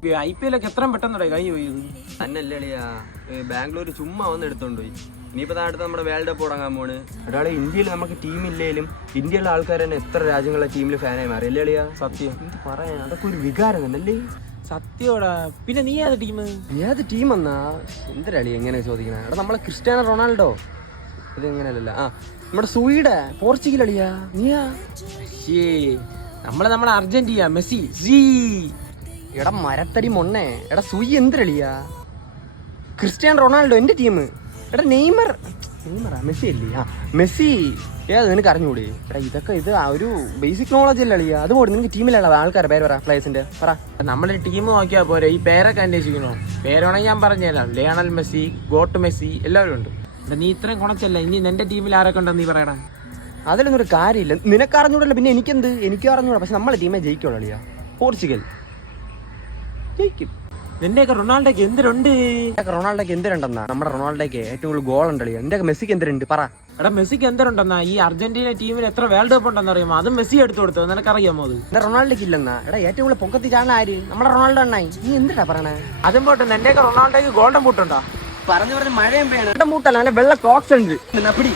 IPL ഒക്കെ എത്രയും പെട്ടെന്ന് കൈ പോയത് തന്നെയല്ലേ അളിയാ, ബാംഗ്ലൂർ ചുമ്മാ വന്ന് എടുത്തോണ്ട് പോയി. ഇനിയിപ്പോൾ അടുത്ത് നമ്മുടെ വേൾഡ് കപ്പ് തുടങ്ങാൻ പോണ്. ഒരാളെ ഇന്ത്യയിൽ നമുക്ക് ടീം ഇല്ലേലും ഇന്ത്യയിലുള്ള ആൾക്കാർ തന്നെ എത്ര രാജ്യങ്ങളുടെ ടീമിൽ ഫാനായി മാറി അല്ലേ അളിയാ? സത്യം. എന്ത് പറയാ, അതൊക്കെ ഒരു വികാരം തന്നെ അല്ലേ? സത്യോടാ. പിന്നെ നീ ഏത് ടീം? ഏത് ടീം എന്നാ എന്തൊരളി എങ്ങനെ ചോദിക്കണേ? എടാ നമ്മളെ ക്രിസ്ത്യാനോ റൊണാൾഡോ. ഇത് എങ്ങനെയല്ല, നമ്മുടെ സ്വീഡ് പോർച്ചുഗൽ അളിയാ. നീയാ? നമ്മളെ അർജന്റീന മെസ്സി. എടാ മരത്തടി മൊണ്ണേ, എടാ സുയി എന്തൊരളിയാ? ക്രിസ്ത്യാനോ റൊണാൾഡോ എന്റെ ടീം. എടാ നെയ്മറാ മെസ്സി അല്ലേ? മെസ്സി ഏത് നിനക്ക് അറിഞ്ഞൂടെ? എടാ ഇതൊക്കെ ഇത് ഒരു ബേസിക് നോളജ് അല്ലേ അളിയാ? അതുകൊണ്ട് നിനക്ക് ടീമിലുള്ള ആൾക്കാരെ പേര് പറ, പ്ലേയേഴ്സിന്റെ പറ. നമ്മളൊരു ടീം നോക്കിയാൽ പോരെ, ഈ പേരൊക്കെ അന്വേഷിക്കണോ? പേരാണെങ്കിൽ ഞാൻ പറഞ്ഞുതരാം. ലിയണൽ മെസ്സി, ഗോട്ട് മെസ്സി എല്ലാവരും ഉണ്ട്. നീ ഇത്രയും കുണച്ചല്ല, ഇനി നിന്റെ ടീമിൽ ആരൊക്കെ ഉണ്ടെന്ന് നീ പറയടാ. അതിലൊന്നും ഒരു കാര്യമില്ല. നിനക്ക് അറിഞ്ഞൂടല്ലോ, പിന്നെ എനിക്കെന്ത്? എനിക്കും അറിഞ്ഞൂടാ. പക്ഷെ നമ്മളെ ടീമേ ജയിക്കുള്ളൂ അളിയാ. പോർച്ചുഗൽ ജയിക്കും. നിന്റെയൊക്കെ റൊണാൾഡോക്ക് എന്തിനുണ്ട്? റൊണാൾഡോക്ക് എന്തിനുണ്ടെന്നാ? നമ്മുടെ റൊണാൾഡോക്ക് ഏറ്റവും കൂടുതൽ ഗോൾ ഉണ്ട് അളിയാ. എന്റെ മെസ്സിക്ക് എന്തിനുണ്ട് പറ. എടാ മെസ്സിക്ക് എന്തിനുണ്ടെന്നാ? ഈ അർജന്റീന ടീമിൽ എത്ര വേൾഡ് കപ്പ് ഉണ്ടെന്ന് അറിയാമോ? അതും മെസ്സി എടുത്തു കൊടുത്തോ, നിനക്കറിയാമോ? അത് എന്റെ റൊണാൾഡോക്ക് ഇല്ലെന്നാ? എടാ ഏറ്റവും കൂടുതൽ പൊക്കത്തി ചാണ ആര്? നമ്മുടെ റൊണാൾഡോ എണ്ണായി. നീ എന്തിനാ പറയണേ? അതും പോട്ടെ, നിന്റെയൊക്കെ റൊണാൾഡോക്ക് ഗോൾഡൻ ബൂട്ടുണ്ടോ? പറഞ്ഞു മഴയും പെയ്യണം. എന്റെ മൂട്ടല്ല, വെള്ള ക്രോക്സ് ഉണ്ട്. പിടി.